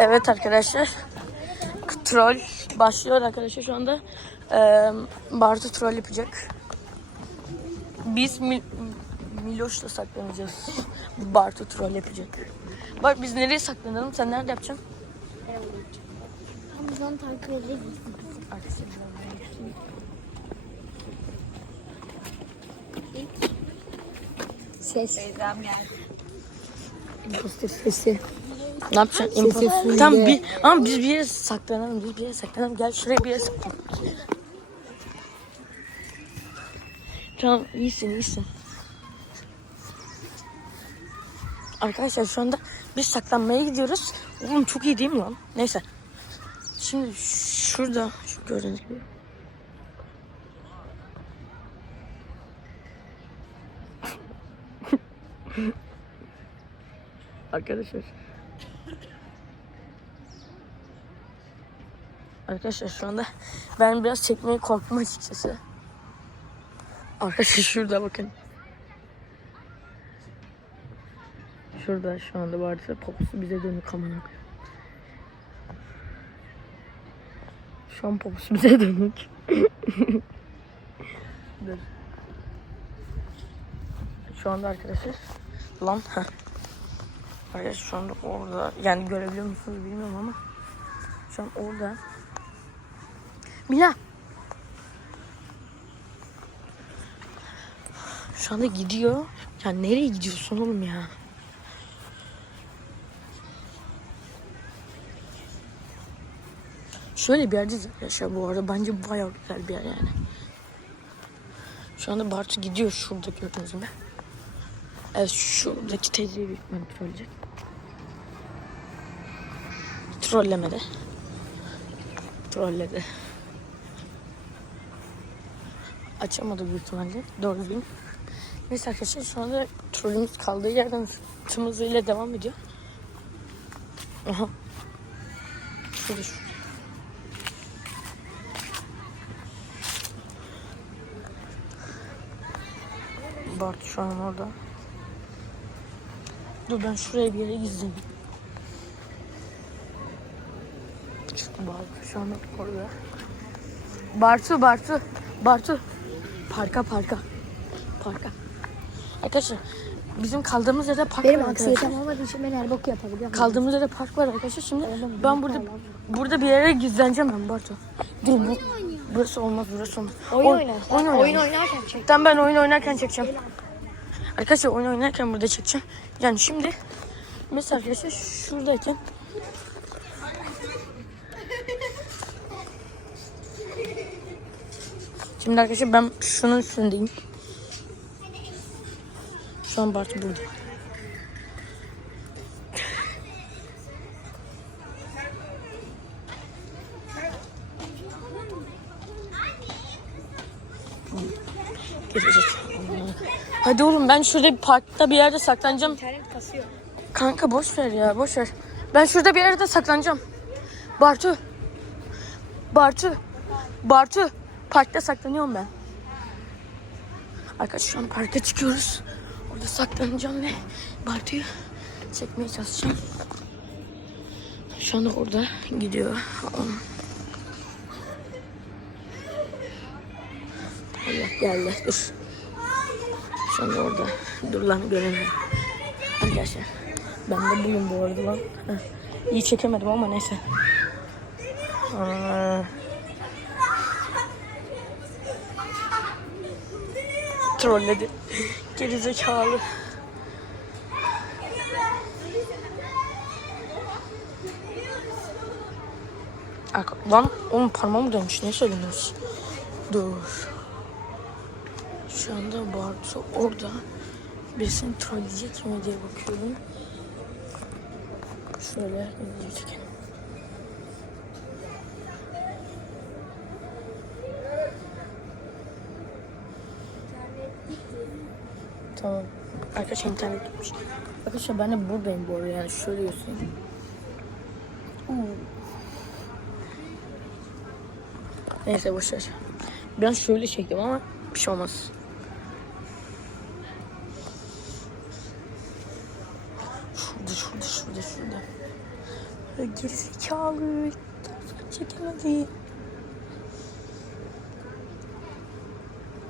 Evet arkadaşlar. Troll başlıyor arkadaşlar şu anda. Ee, Bartu troll yapacak. Biz Mil Miloş'la saklanacağız. Bartu troll yapacak. Bak biz nereye saklanalım? Sen nerede yapacaksın? Amazon takip edeceğiz. Ses. İmposter sesi. Ne yapacaksın? Full Tamam bir, ama biz bir yere saklanalım. Biz bir yere saklanalım. Gel şuraya bir yere saklanalım. Tamam iyisin iyisin. Arkadaşlar şu anda biz saklanmaya gidiyoruz. Oğlum çok iyi değil mi lan? Neyse. Şimdi şurada şu gördüğünüz gibi. Arkadaşlar. Arkadaşlar şu anda ben biraz çekmeye korktum açıkçası. Arkadaşlar şurada bakın. Şurada şu anda varsa poposu bize dönük amına. Şu an poposu bize dönük. Dur. Şu anda arkadaşlar lan ha. Arkadaşlar şu anda orada yani görebiliyor musunuz bilmiyorum ama şu an orada. Mila. Şu anda gidiyor. Ya nereye gidiyorsun oğlum ya? Şöyle bir yerdeyiz arkadaşlar bu arada. Bence bayağı güzel bir yer yani. Şu anda Bartu gidiyor şurada gördüğünüz gibi. Evet şuradaki teyzeyi ihtimalle trolleyecek. Trollemedi. Trolledi. Açamadı büyük ihtimalle. Doğru düzgün. Neyse arkadaşlar şu anda trollümüz kaldığı yerden tüm hızıyla devam ediyor. Aha. Şurada şu. Bart şu an orada. Dur ben şuraya bir yere gizleyeyim. Şu Bartu şu an orada. Bartu, Bartu, Bartu. Parka, parka. Parka. Arkadaşlar bizim kaldığımız yerde park Benim var arkadaşlar. aksiyetim olmadığı için ben her boku yapabiliyorum. Kaldığımız yerde park var arkadaşlar. Şimdi Oğlum, ben burada burada bir yere gizleneceğim ben Bartu. Dur bu. Burası olmaz, burası olmaz. Oyun Oy- oyna. Oyun. Oyun oynarken çek. Tamam ben oyun oynarken çekeceğim. Arkadaşlar oyun oynarken burada çekeceğim. Yani şimdi mesela arkadaşlar şuradayken Şimdi arkadaşlar ben şunun üstündeyim. Şu an Bartu burada. Gelecek. Hadi oğlum ben şurada bir parkta bir yerde saklanacağım. İnternet kasıyor. Kanka boş ver ya boş ver. Ben şurada bir yerde saklanacağım. Bartu. Bartu. Bartu. Parkta saklanıyorum ben. Arkadaşlar şu an parka çıkıyoruz. Orada saklanacağım ve Bartu'yu çekmeye çalışacağım. Şu anda orada gidiyor. Allah geldi dur. Şu anda orada. Dur lan göremiyorum. Arkadaşlar ben de bugün bu arada lan. İyi çekemedim ama neyse. Aa. Trolledi. Gerizekalı. Lan oğlum parmağım dönmüş. Ne söylüyorsunuz? Dur. Şu anda Bartu orada. Birisini trolleyecek mi diye bakıyorum. Şöyle izleyecek. Tamam. Arkadaşlar internet gitmiş. Arkadaşlar ben de bu arada yani şöyle. Uuu. Neyse boşver. Ben şöyle çektim ama bir şey olmaz. Şurada şurada şurada şurada. Gerizekalı. Çekemedi.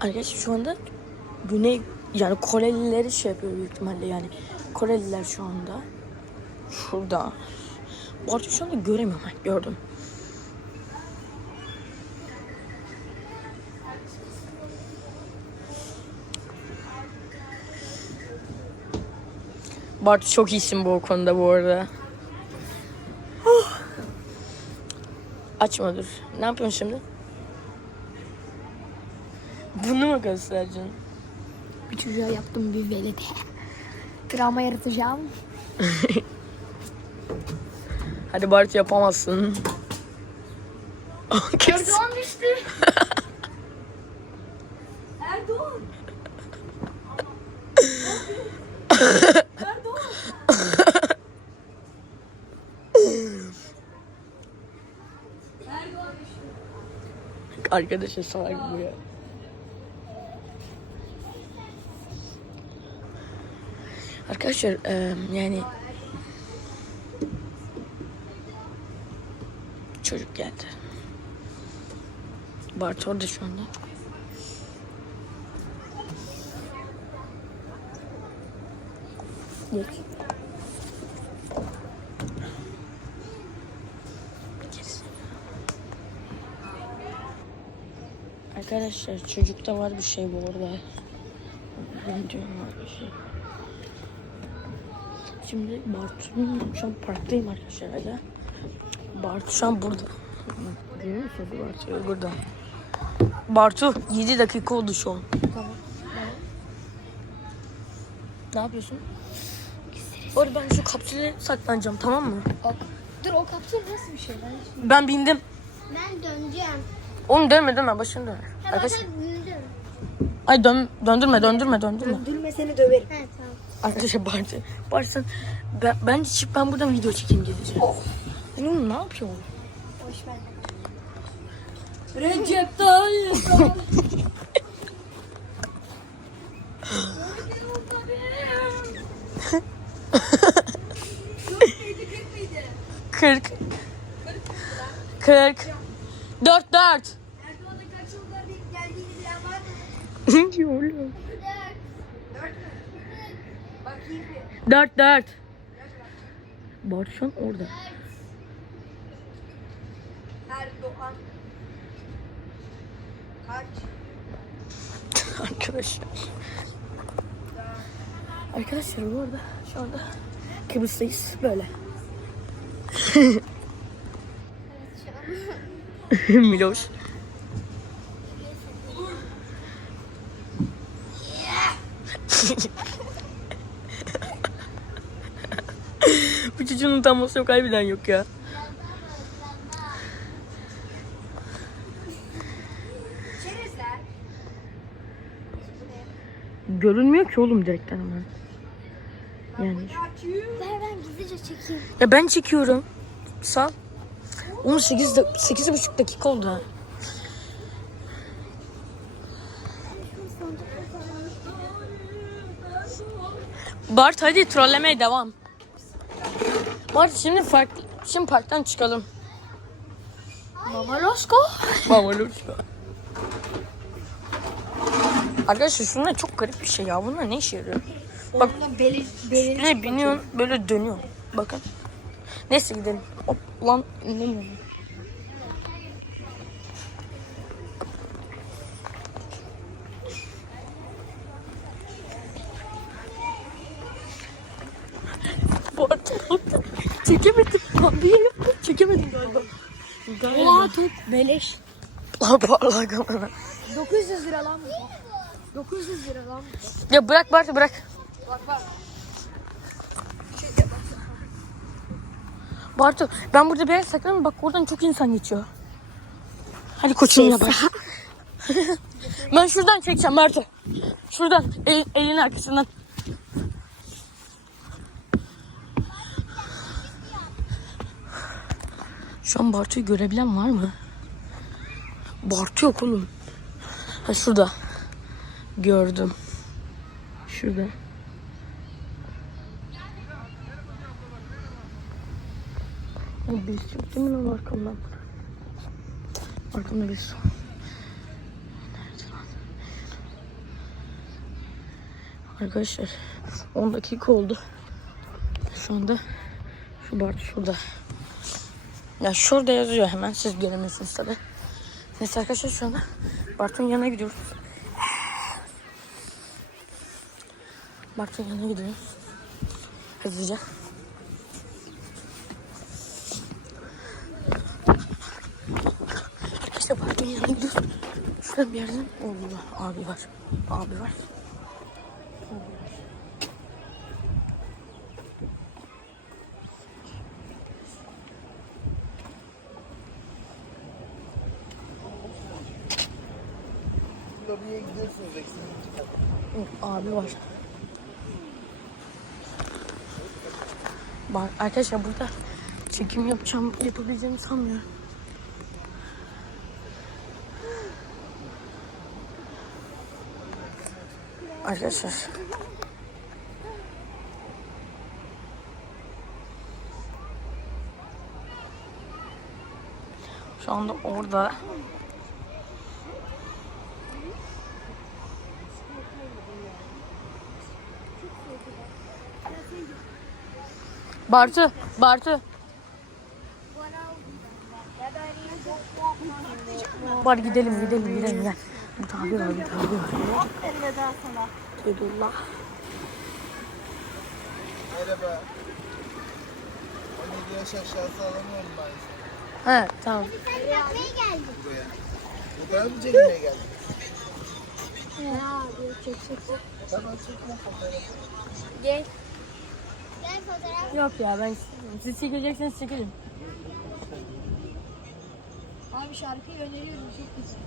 Arkadaşlar şu anda Güney yani Korelileri şey yapıyor büyük ihtimalle yani. Koreliler şu anda. Şurada. Bu arada şu anda göremiyorum gördüm. Bartu çok iyisin bu konuda bu arada. Huh. Açma dur. Ne yapıyorsun şimdi? Bunu mu göstereceksin? Çocuğa yaptım bir velede. Travma yaratacağım. Hadi Bartu yapamazsın. Kız. Erdoğan düştü. Erdoğan. Arkadaşa salak bu ya. Arkadaşlar eee, yani çocuk geldi. Bart orada şu anda. Geç. Arkadaşlar çocukta var bir şey bu arada. Ben diyorum var bir şey. Şimdi Bartu'nun şu an parktayım arkadaşlar hala. Bartu şu an burada. Görüyor musunuz Bartu'yu burada. Bartu 7 dakika oldu şu an. Tamam. Ne yapıyorsun? Orada ben şu kapsüle saklanacağım tamam mı? Ok. Dur o kapsül nasıl bir şey? Ben Ben bindim. Ben döneceğim. Onu dönme dönme başını dön. Arkadaş, ay dön, döndürme döndürme döndürme. Döndürme seni döverim. Tamam. Arkadaşlar. Bartu sen ben, bence çık ben buradan video çekeyim geleceğim. Hani oğlum ne yapıyorsun? Hoş ver. Recep Tayyip Kırk. Kırk. Dört dört. Erdoğan'a kaç yılda bir geldiğini bilen var mı? Ne diyor oğlum? Dört mü? Bakayım bir. Dört dört. Bartu şu an orada. Erdoğan. Kaç? Arkadaşlar. Arkadaşlar bu arada şu anda Kıbrıs'tayız böyle. Miloş. Bu çocuğun utanması yok harbiden yok ya. Çerezler. Görünmüyor ki oğlum direkten hemen. Yani. Ver ben gizlice çekeyim. Ya ben çekiyorum. Sağ. 18 da, 8,5 dakika oldu ha. Bart hadi trollemeye devam. Bart şimdi farklı şimdi parktan çıkalım. Mama Losko. Mama lütfen. Arkadaşlar şunlar çok garip bir şey ya. Bunlar ne işe yarıyor? Bak Beli, belini ne biniyorsun böyle dönüyor. Bakın. Neyse gidelim. Hop lan. Bu arada çekemedim. Yaptım. Çekemedim galiba. Oha top beleş. Vallahi kamera. 900 lira lan bu. 900 lira lan bu. Ya bırak Bartu bırak. Bak bak. Bartu ben burada bir yere saklanayım bak oradan çok insan geçiyor. Hadi koçum ya bak. ben şuradan çekeceğim Bartu. Şuradan el, elin arkasından. Şu an Bartu'yu görebilen var mı? Bartu yok oğlum. Ha şurada. Gördüm. Şurada. O bir yok değil mi lan arkamdan? Arkamda bir su. Nerede lan? Arkadaşlar 10 dakika oldu. Şu anda şu Bart şurada. Ya şurada yazıyor hemen siz göremiyorsunuz tabi. Neyse arkadaşlar şu anda Bart'ın yanına gidiyoruz. Bart'ın yanına gidiyoruz. Hızlıca. Arkadaşlar Bart'ın yanına gidiyoruz. Şurada bir yerden Allah abi var. Abi var. Lobiye gidiyorsunuz eksiğinizi çıkar. Abi var. Bak arkadaşlar burada çekim yapacağım yapabileceğimi sanmıyorum. Arkadaşlar. Şu anda orada Bartu, Bartu. Var gidelim gidelim gidelim gel. Bu tabi var bu tabi var. Fedullah. Merhaba. 17 yaş aşağısı alamıyorum ben He tamam. buraya. Buraya mı çekmeye geldin? Tamam çekme fotoğrafı. Gel. Yok ya ben siz çekecekseniz çekelim. Abi şarkıyı öneriyorum çok güzel.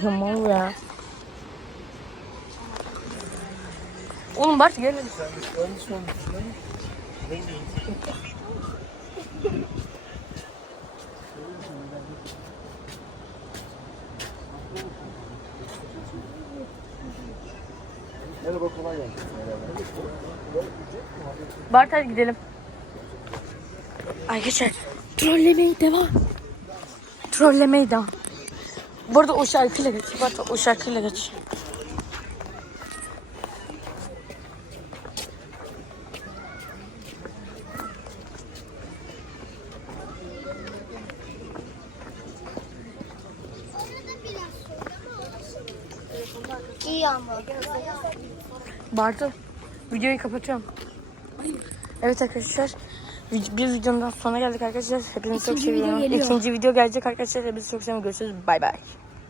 Tamam ya. Oğlum Bart gel. hadi. Sen hiç konuşmamışsın değil mi? Merhaba kolay gelsin. Merhaba. Bart hadi gidelim. Arkadaşlar trollemeye devam. Trollemeye devam. Bu arada o şarkıyla geç. Bart o şarkıyla geç. İyi ama. Bartu videoyu kapatıyorum. Evet arkadaşlar bir videonun daha sonuna geldik arkadaşlar. Hepinizi çok video seviyorum. geliyor. İkinci video gelecek arkadaşlar. Hepinizi çok seviyorum. Görüşürüz. Bay bay.